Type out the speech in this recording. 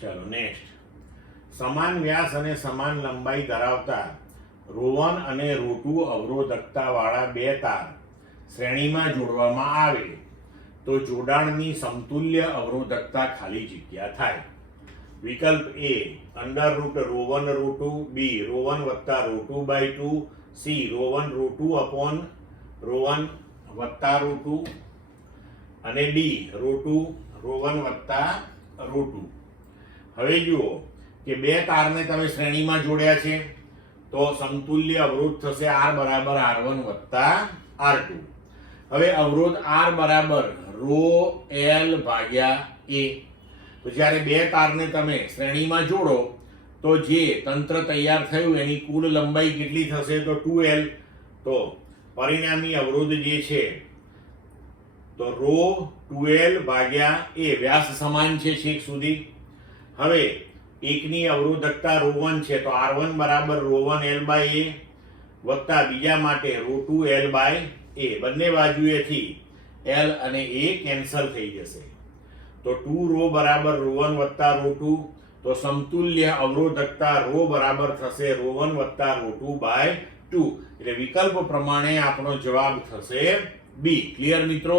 ચલો નેક્સ્ટ, સમાન વ્યાસ અને સમાન લંબાઈ ધરાવતા ρ1 અને ρ2 અવરોધકતા વાળા બે તાર શ્રેણીમાં જોડવામાં આવે તો જોડાણની સમતુલ્ય અવરોધકતા ખાલી જગ્યા થાય. વિકલ્પ A √ρ1 ρ2, B ρ1 વત્તા ρ2/2, C ρ1 ρ2 upon ρ1 વત્તા ρ2 અને D ρ1 વત્તા ρ2. હવે જુઓ કે બે તારને તમે શ્રેણીમાં જોડ્યા છે તો સમતુલ્ય અવરોધ થશે R બરાબર R1 વત્તા R2. હવે અવરોધ R બરાબર ρl ભાગ્યા A. તો જ્યારે બે તારને તમે શ્રેણીમાં જોડો તો જે તંત્ર તૈયાર થયું એની કુલ લંબાઈ કેટલી થશે તો 2l. તો પરિણામી અવરોધ જે છે તો ρ2l ભાગ્યા A, વ્યાસ સમાન છે છેક સુધી. હવે એકની અવરોધકતા ρ1 છે તો R1 બરાબર ρ1l/A વત્તા બીજા માટે ρ2l/A. બંને બાજુએથી l અને A કેન્સલ થઈ જશે તો 2ρ બરાબર ρ1 વત્તા ρ2. તો સમતુલ્ય અવરોધકતા ρ બરાબર થશે ρ1 વત્તા ρ2/2. એટલે વિકલ્પ પ્રમાણે આપણો જવાબ થશે B. ક્લિયર મિત્રો?